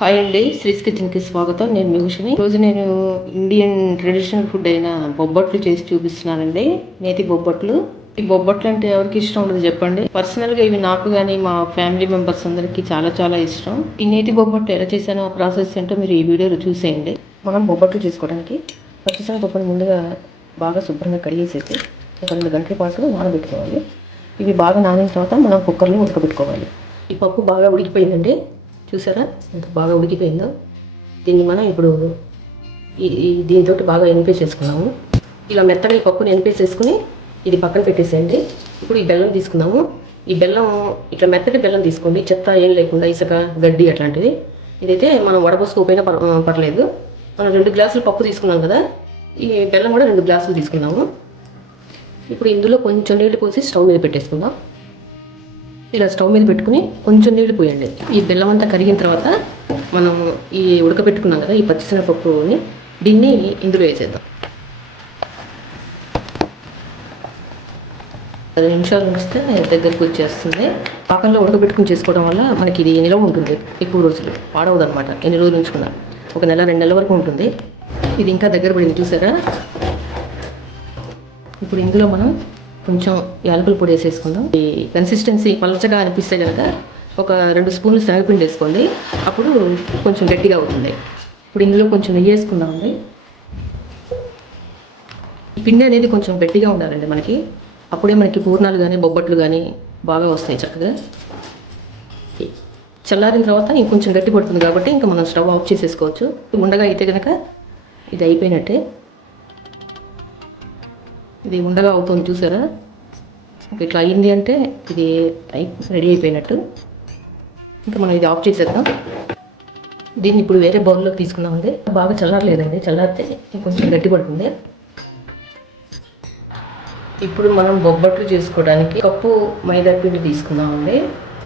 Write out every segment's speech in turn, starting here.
Hi అండి శ్రీస్ కిచెన్కి స్వాగతం. నేను మిగుషిని రోజు నేను ఇండియన్ ట్రెడిషనల్ ఫుడ్ అయిన బొబ్బట్లు చేసి చూపిస్తున్నానండి. నేతి బొబ్బట్లు. ఈ బొబ్బట్లు అంటే ఎవరికి ఇష్టం ఉండదు చెప్పండి. పర్సనల్గా ఇవి నాకు కానీ మా ఫ్యామిలీ మెంబర్స్ అందరికీ చాలా చాలా ఇష్టం. ఈ నేతి బొబ్బట్లు ఎలా చేశానో ఆ ప్రాసెస్ ఏంటో మీరు ఈ వీడియోలో చూసేయండి. మనం బొబ్బట్లు చేసుకోవడానికి పచ్చిసారి పప్పుని ముందుగా బాగా శుభ్రంగా కడిగేసేసి ఒక రెండు గంటల పాటు నానబెట్టుకోవాలి. ఇవి బాగా నానిన తర్వాత మనం కుక్కర్లో ఉడకబెట్టుకోవాలి. ఈ పప్పు బాగా ఉడికిపోయిందండి. చూసారా? ఎంత బాగా ఉడికిపోయిందో. దీన్ని మనం ఇప్పుడు ఈ దీంతో బాగా ఎనిపేసేసుకున్నాము ఇలా మెత్తగా ఈ పప్పుని ఎనిపేసేసుకుని ఇది పక్కన పెట్టేసేయండి. ఇప్పుడు ఈ బెల్లం తీసుకుందాము. ఈ బెల్లం ఇట్లా మెత్తటి బెల్లం తీసుకోండి. చెత్త ఏం లేకుండా ఇసుక గడ్డి అట్లాంటిది. ఇదైతే మనం వడపోసుకోపోయినా పర్ పర్లేదు. మనం రెండు గ్లాసులు పప్పు తీసుకున్నాం కదా. ఈ బెల్లం కూడా రెండు గ్లాసులు తీసుకున్నాము ఇప్పుడు ఇందులో కొంచెం నీళ్ళు పోసి స్టవ్ మీద పెట్టేసుకుందాం. ఇలా స్టవ్ మీద పెట్టుకుని కొంచెం నీళ్ళు పోయండి. ఈ బెల్లం అంతా కరిగిన తర్వాత మనం ఈ ఉడకబెట్టుకున్నాం కదా ఈ పచ్చిశనగపప్పుని దీన్ని ఇందులో వేసేద్దాం. పది నిమిషాలు ఉంచితే దగ్గరకు వచ్చేస్తుంది. పాకంలో ఉడకబెట్టుకుని చేసుకోవడం వల్ల మనకి ఇది నిలవ ఉంటుంది ఎక్కువ రోజులు పాడవదు అనమాట ఎన్ని రోజులు ఉంచుకున్నా? ఒక నెల రెండు నెలల వరకు ఉంటుంది. ఇది ఇంకా దగ్గర పడింది చూసారా? ఇప్పుడు ఇందులో మనం కొంచెం యాలకుల పొడి వేసేసుకుందాం. ఈ కన్సిస్టెన్సీ పలచగా అనిపిస్తే కనుక ఒక రెండు స్పూన్లు శనగపిండి వేసుకోండి. అప్పుడు కొంచెం గట్టిగా అవుతుంది. ఇప్పుడు ఇందులో కొంచెం నెయ్యి వేసుకుందామండి ఈ పిండి అనేది కొంచెం గట్టిగా ఉండాలండి మనకి. అప్పుడే మనకి పూర్ణాలు కానీ బొబ్బట్లు కానీ బాగా వస్తాయి చక్కగా. చల్లారిన తర్వాత ఇంకొంచెం గట్టి పడుతుంది కాబట్టి ఇంకా మనం స్టవ్ ఆఫ్ చేసేసుకోవచ్చు. ఉండగా అయితే కనుక ఇది అయిపోయినట్టే. ఇది ఉండగా అవుతుంది చూసారా? ఇట్లా అయింది అంటే ఇది రెడీ అయిపోయినట్టు. ఇంకా మనం ఇది ఆఫ్ చేసేద్దాం. దీన్ని ఇప్పుడు వేరే బౌల్లోకి తీసుకున్నామండి బాగా చల్లారలేదండి. చల్లారితే కొంచెం గట్టి పడుతుంది. ఇప్పుడు మనం బొబ్బట్లు చేసుకోవడానికి కప్పు మైదా పిండి తీసుకుందామండి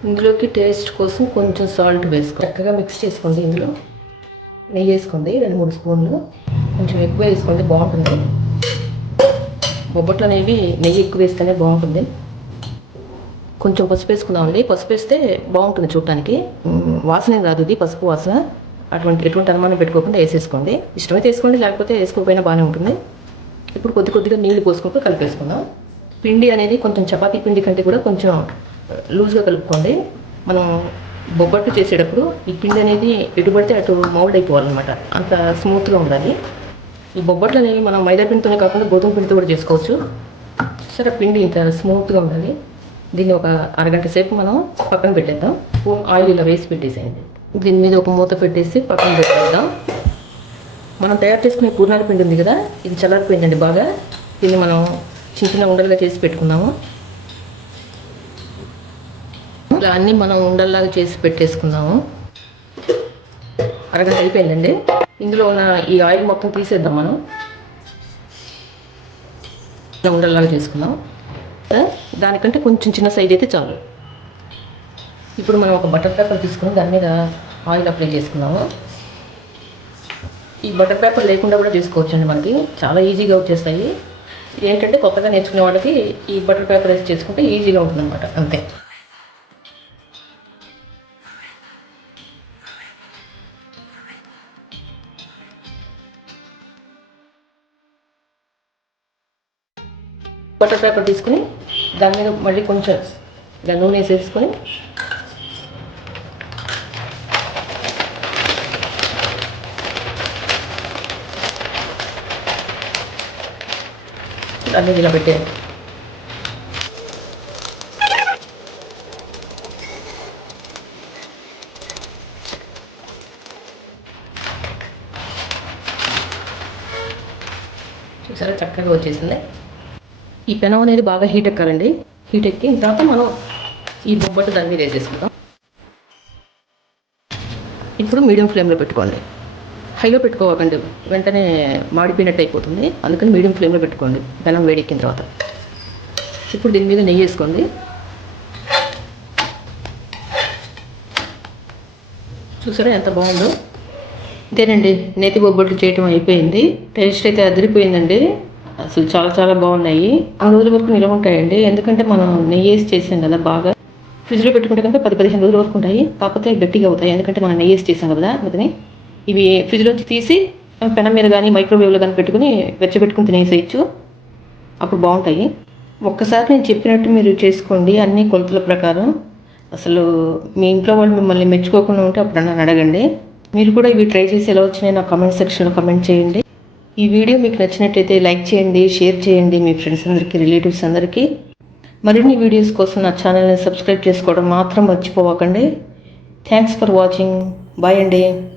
ఇందులోకి టేస్ట్ కోసం కొంచెం సాల్ట్ వేసుకో చక్కగా మిక్స్ చేసుకోండి ఇందులో. నెయ్యి వేసుకోండి రెండు మూడు స్పూన్లు. కొంచెం ఎక్కువ వేసుకోండి బాగుంటుంది. బొబ్బట్లు అనేవి నెయ్యి ఎక్కువ వేస్తేనే బాగుంటుంది. కొంచెం పసుపు వేసుకుందామండి పసుపు వేస్తే బాగుంటుంది చూడటానికి. వాసనే రాదు ఇది పసుపు వాసన. అటువంటి ఎటువంటి అనుమానం పెట్టుకోకుండా వేసేసుకోండి. ఇష్టమైతే వేసుకోండి లేకపోతే వేసుకోకపోయినా బాగానే ఉంటుంది. ఇప్పుడు కొద్ది కొద్దిగా నీళ్ళు పోసుకుంటూ కలిపేసుకుందాం. పిండి అనేది కొంచెం చపాతీ పిండి కంటే కూడా కొంచెం లూజ్గా కలుపుకోండి. మనం బొబ్బట్లు చేసేటప్పుడు ఈ పిండి అనేది ఎటు పడితే అటు మౌల్డ్ అయిపోవాలన్నమాట. అంత స్మూత్గా ఉండాలి. ఈ బొబ్బట్లు అనేవి మనం మైదా పిండితోనే కాకుండా గోధుమ పిండితో కూడా చేసుకోవచ్చు. సరే పిండి ఇంత స్మూత్గా ఉండాలి. దీన్ని ఒక అరగంట సేపు మనం పక్కన పెట్టేద్దాం. ఆయిల్ ఇలా వేసి పెట్టేసేయండి. దీని మీద ఒక మూత పెట్టేసి పక్కన పెట్టేద్దాం. మనం తయారు చేసుకునే పూర్ణాల పిండి ఉంది కదా ఇది చల్లారిపోయిందండి బాగా. దీన్ని మనం చిన్న చిన్న ఉండలుగా చేసి పెట్టుకుందాము ఇలా అన్నీ మనం ఉండల్లాగా చేసి పెట్టేసుకుందాము అరగంట అయిపోయిందండి. ఇందులో ఉన్న ఈ ఆయిల్ మొత్తం తీసేద్దాం మనం. ఇలా చేసుకున్నాం చేసుకుందాం. దానికంటే కొంచెం చిన్న సైజ్ అయితే చాలు. ఇప్పుడు మనం ఒక బటర్ పేపర్ తీసుకుని దాని మీద ఆయిల్ అప్లై చేసుకున్నాము ఈ బటర్ పేపర్ లేకుండా కూడా చేసుకోవచ్చు అండి మనకి. చాలా ఈజీగా వచ్చేస్తాయి. ఏంటంటే కొత్తగా నేర్చుకునే వాళ్ళకి ఈ బటర్ పేపర్ వేసి చేసుకుంటే ఈజీగా ఉంటుందన్నమాట. అంతే. బటర్ పేపర్ తీసుకుని దాని మీద మళ్ళీ కొంచెం ఇలా నూనె వేసేసుకొని అన్నీ ఇలా పెట్టేయండి చూసారా? చక్కగా వచ్చేసింది. ఈ పెనం అనేది బాగా హీట్ ఎక్కాలండి. హీట్ ఎక్కిన తర్వాత మనం ఈ బొబ్బట్టు దాని మీద వేసేసుకుందాం. ఇప్పుడు మీడియం ఫ్లేమ్లో పెట్టుకోండి. హైలో పెట్టుకోవకండి వెంటనే మాడిపోయినట్టు అయిపోతుంది. అందుకని మీడియం ఫ్లేమ్లో పెట్టుకోండి. పెనం వేడెక్కిన తర్వాత. ఇప్పుడు దీని మీద నెయ్యి వేసుకోండి. చూసారా ఎంత బాగుందో? ఇదేనండి. నేతి బొబ్బట్లు చేయటం అయిపోయింది. టేస్ట్ అయితే అదిరిపోయిందండి. అసలు చాలా చాలా బాగున్నాయి. ఆ రోజుల వరకు నిలవ ఉంటాయండి. ఎందుకంటే మనం నెయ్యి వేసి చేసాం కదా బాగా. ఫ్రిడ్జ్లో పెట్టుకుంటే కనుక పది పదిహేను రోజులు వరకు ఉంటాయి. కాకపోతే గట్టిగా అవుతాయి. ఎందుకంటే మనం నెయ్యి వేసి చేసాం కదా అందుకని. ఇవి ఫ్రిడ్జ్లోంచి తీసి పెనం మీద కానీ మైక్రోవేవ్లో కానీ పెట్టుకుని వెచ్చబెట్టుకుని తినేసేయచ్చు. అప్పుడు బాగుంటాయి. ఒక్కసారి నేను చెప్పినట్టు మీరు చేసుకోండి. అన్ని కొలతల ప్రకారం. అసలు మీ ఇంట్లో వాళ్ళు మిమ్మల్ని మెచ్చుకోకుండా ఉంటే అప్పుడు నన్ను అడగండి మీరు కూడా ఇవి ట్రై చేసి ఎలా వచ్చినాయి నా కామెంట్ సెక్షన్లో కమెంట్ చేయండి. ఈ వీడియో మీకు నచ్చినట్టయితే లైక్ చేయండి షేర్ చేయండి మీ ఫ్రెండ్స్ అందరికీ రిలేటివ్స్ అందరికీ. మరిన్ని వీడియోస్ కోసం నా ఛానల్ని సబ్స్క్రైబ్ చేసుకోవడం మాత్రం మర్చిపోవకండి. థ్యాంక్స్ ఫర్ వాచింగ్ బాయ్ అండి.